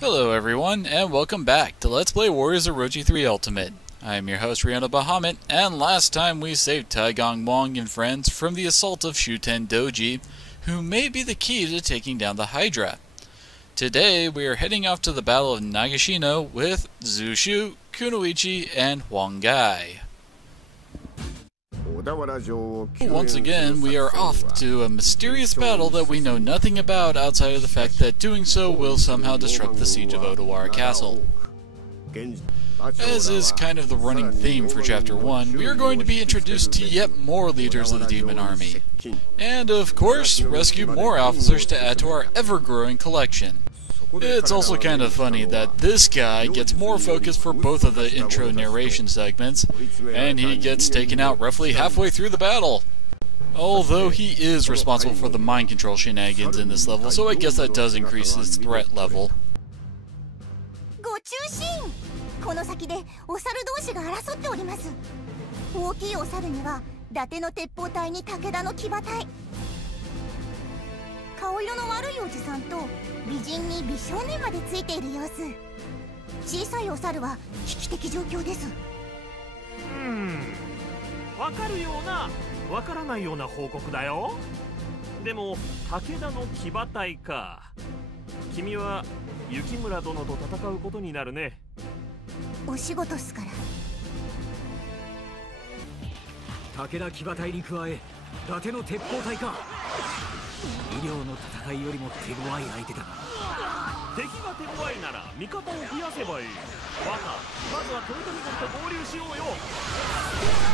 Hello everyone, and welcome back to Let's Play Warriors Orochi 3 Ultimate. I am your host Rihanna Bahamut, and last time we saved Taigong Huang and friends from the assault of Shuten Doji, who may be the key to taking down the Hydra. Today we are heading off to the Battle of Nagashino with Zushu, Kunoichi, and Huang. Once again, we are off to a mysterious battle that we know nothing about outside of the fact that doing so will somehow disrupt the siege of Odawara Castle. As is kind of the running theme for Chapter 1, we are going to be introduced to yet more leaders of the Demon Army. And of course, rescue more officers to add to our ever-growing collection. It's also kind of funny that this guy gets more focus for both of the intro narration segments, and he gets taken out roughly halfway through the battle. Although he is responsible for the mind control shenanigans in this level, so I guess that does increase his threat level.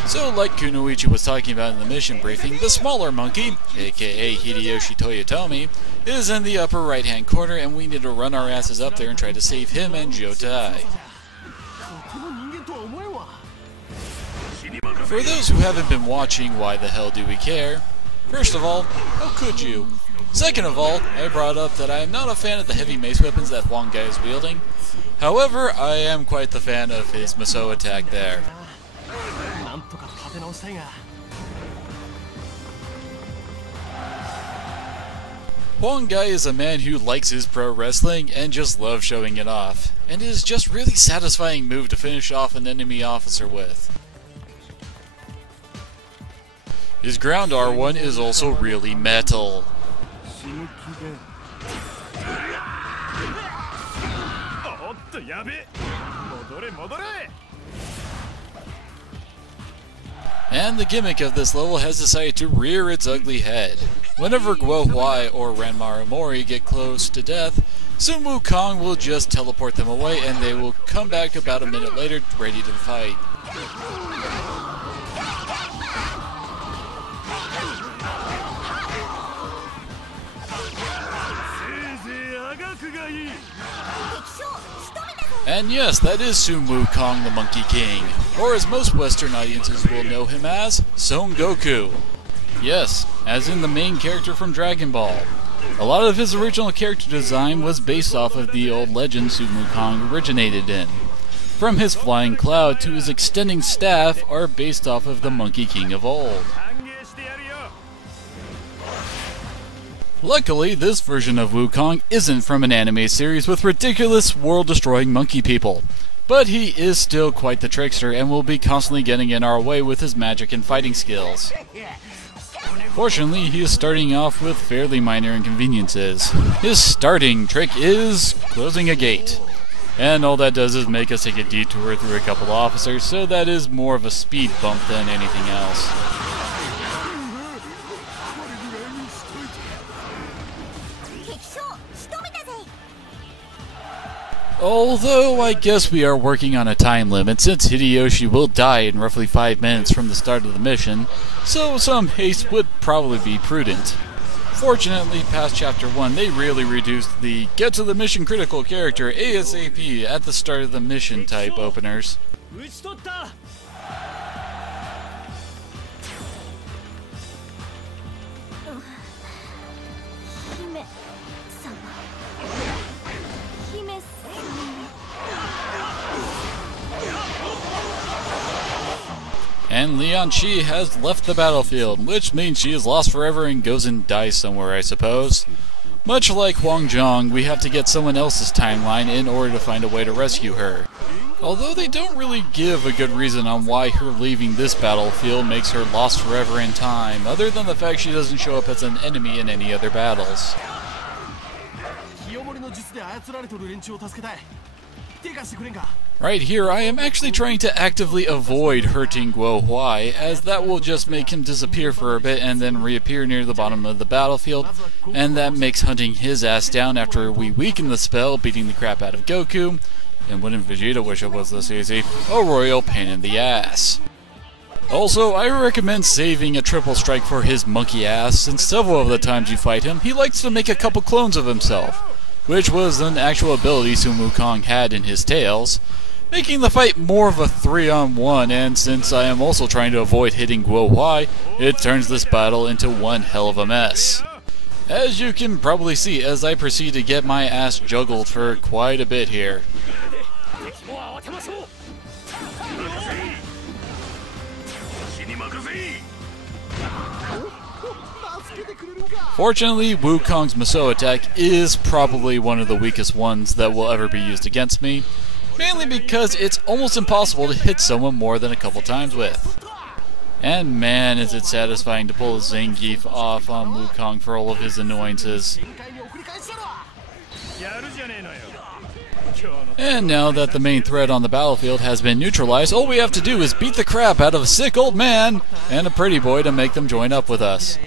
So, like Kunoichi was talking about in the mission briefing, the smaller monkey, aka Hideyoshi Toyotomi, is in the upper right hand corner, and we need to run our asses up there and try to save him and Jotai. For those who haven't been watching, why the hell do we care? First of all, how could you? Second of all, I brought up that I am not a fan of the heavy mace weapons that Huang is wielding. However, I am quite the fan of his Musou attack there. Huang is a man who likes his pro wrestling and just loves showing it off, and it is just really satisfying move to finish off an enemy officer with. His ground R1 is also really metal. And the gimmick of this level has decided to rear its ugly head. Whenever Guo Huai or Ranmaru Mori get close to death, Sun Wukong will just teleport them away and they will come back about a minute later ready to fight. And yes, that is Sun Wukong the Monkey King, or as most Western audiences will know him as, Son Goku. Yes, as in the main character from Dragon Ball. A lot of his original character design was based off of the old legend Sun Wukong originated in. From his flying cloud to his extending staff are based off of the Monkey King of old. Luckily, this version of Wukong isn't from an anime series with ridiculous world-destroying monkey people, but he is still quite the trickster and will be constantly getting in our way with his magic and fighting skills. Fortunately, he is starting off with fairly minor inconveniences. His starting trick is closing a gate, and all that does is make us take a detour through a couple officers, so that is more of a speed bump than anything else. Although, I guess we are working on a time limit since Hideyoshi will die in roughly 5 minutes from the start of the mission, so some haste would probably be prudent. Fortunately, past Chapter 1, they really reduced the get to the mission critical character ASAP at the start of the mission type openers. And Leon Chi has left the battlefield, which means she is lost forever and goes and dies somewhere, I suppose. Much like Huang, we have to get someone else's timeline in order to find a way to rescue her. Although they don't really give a good reason on why her leaving this battlefield makes her lost forever in time, other than the fact she doesn't show up as an enemy in any other battles. Right here, I am actually trying to actively avoid hurting Guo Huai, as that will just make him disappear for a bit and then reappear near the bottom of the battlefield, and that makes hunting his ass down after we weaken the spell, beating the crap out of Goku, and wouldn't Vegeta wish it was this easy, a royal pain in the ass. Also, I recommend saving a triple strike for his monkey ass, since several of the times you fight him, he likes to make a couple clones of himself, which was an actual ability Sun Wukong had in his tales, making the fight more of a 3-on-1, and since I am also trying to avoid hitting Guo Huai, it turns this battle into one hell of a mess. As you can probably see as I proceed to get my ass juggled for quite a bit here. Fortunately, Wukong's Musou attack is probably one of the weakest ones that will ever be used against me, mainly because it's almost impossible to hit someone more than a couple times with. And man, is it satisfying to pull a Zangief off on Wukong for all of his annoyances. And now that the main threat on the battlefield has been neutralized, all we have to do is beat the crap out of a sick old man and a pretty boy to make them join up with us.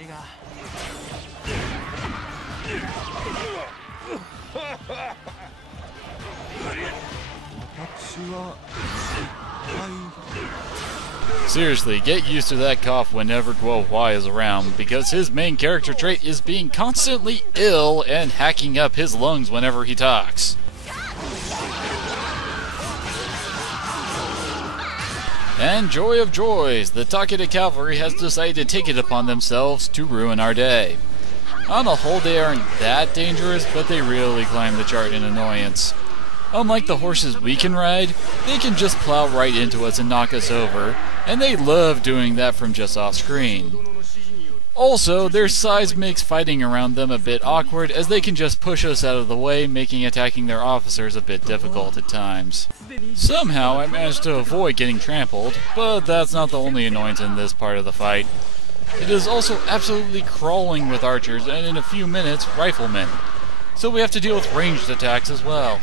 Seriously, get used to that cough whenever Guo Huai is around, because his main character trait is being constantly ill and hacking up his lungs whenever he talks. And joy of joys, the Takeda Cavalry has decided to take it upon themselves to ruin our day. On the whole, they aren't that dangerous, but they really climb the chart in annoyance. Unlike the horses we can ride, they can just plow right into us and knock us over, and they love doing that from just off screen. Also, their size makes fighting around them a bit awkward, as they can just push us out of the way, making attacking their officers a bit difficult at times. Somehow I managed to avoid getting trampled, but that's not the only annoyance in this part of the fight. It is also absolutely crawling with archers, and in a few minutes, riflemen. So we have to deal with ranged attacks as well.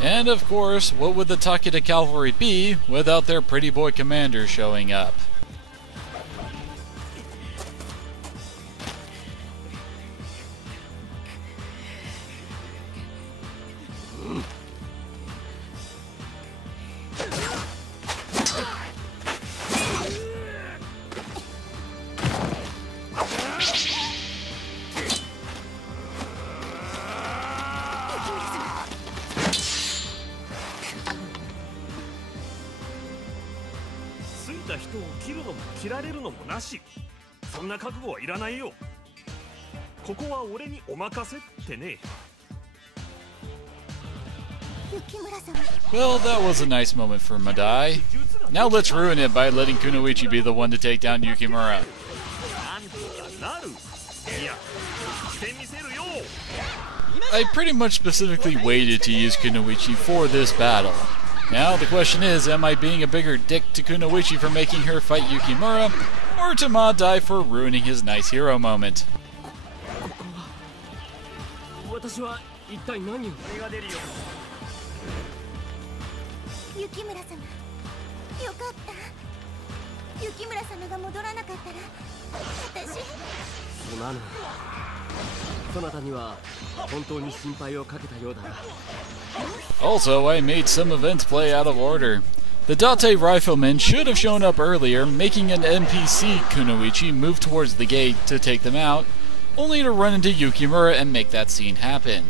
And of course, what would the Takeda Cavalry be without their pretty boy commander showing up? Well, that was a nice moment for Madai. Now let's ruin it by letting Kunoichi be the one to take down Yukimura. I pretty much specifically waited to use Kunoichi for this battle. Now the question is, am I being a bigger dick to Kunoichi for making her fight Yukimura, or to Madai for ruining his nice hero moment? Also, I made some events play out of order. The Date riflemen should have shown up earlier, making an NPC Kunoichi move towards the gate to take them out, only to run into Yukimura and make that scene happen.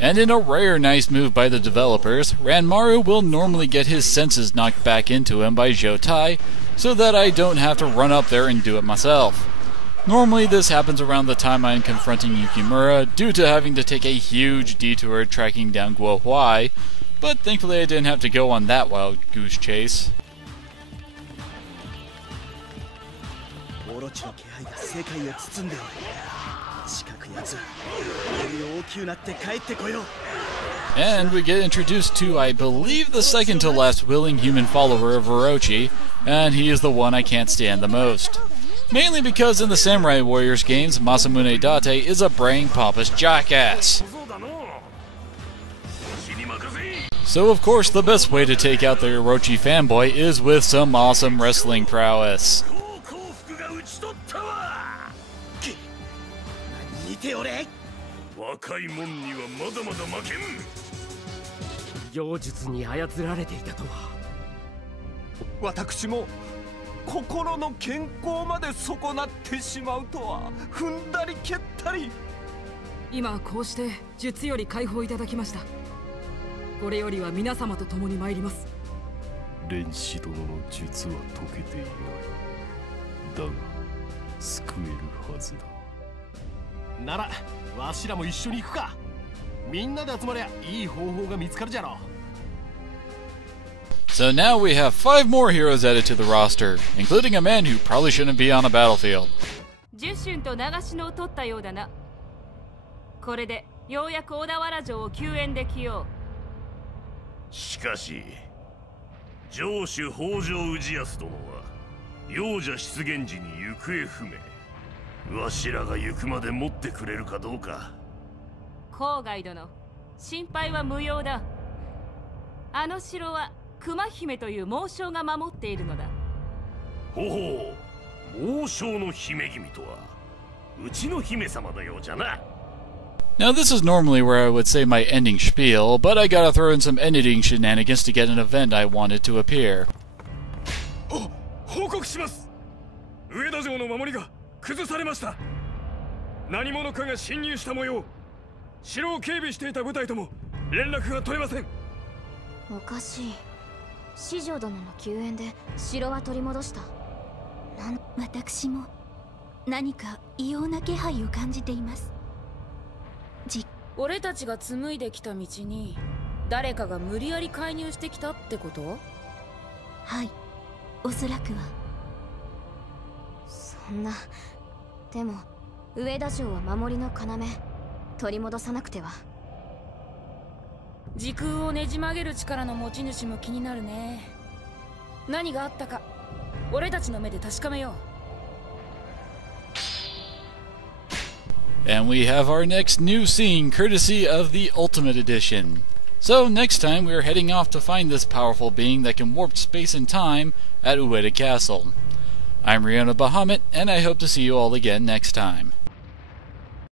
And in a rare nice move by the developers, Ranmaru will normally get his senses knocked back into him by Zhou Tai, so that I don't have to run up there and do it myself. Normally this happens around the time I am confronting Yukimura due to having to take a huge detour tracking down Guo Huai, but thankfully I didn't have to go on that wild goose chase. And we get introduced to, I believe, the second to last willing human follower of Orochi, and he is the one I can't stand the most. Mainly because in the Samurai Warriors games, Masamune Date is a braying pompous jackass. So of course the best way to take out the Orochi fanboy is with some awesome wrestling prowess. 若いもんにはまだまだ負けん。妖術に操られていたとは。私も心の健康まで損なってしまうとは踏んだり蹴ったり。今こうして術より解放いただきました。これよりは皆様と共に参ります。蓮子殿の術は解けていない。だが救えるはずだ。ならわしらも一緒に行くか。みんなで集まりゃいい方法が見つかるじゃろう。 So now we have 5 more heroes added to the roster, including a man who probably shouldn't be on a battlefield. ジュシュンと長篠を取ったようだな。これでようやく小田原城を救援できよう。しかし城主北条氏康殿は幼者出現時に行方不明。わしらが行くまで持ってくれるかどうか。郊外殿、心配は無用だ。あの城は熊姫という猛将が守っているのだ。ほほう、猛将の姫君とはうちの姫様のようじゃな。 Now this is normally where I would say my ending spiel, but I gotta throw in some editing shenanigans to get an event I wanted to appear. 報告します。上田城の守りが崩されました。何者かが侵入した模様。城を警備していた部隊とも連絡が取れません。おかしい。四条殿の救援で城は取り戻した。私も何か異様な気配を感じています。俺たちが紡いできた道に誰かが無理やり介入してきたってこと？はい、おそらくは。そんな。でも上田城は守りの要。取り戻さなくては。時空をねじ曲げる力の持ち主も気になるね。何があったか俺たちの目で確かめよう。 And we have our next new scene courtesy of the Ultimate Edition. So next time we are heading off to find this powerful being that can warp space and time at Ueda Castle. I'm Riona Bahamut, and I hope to see you all again next time.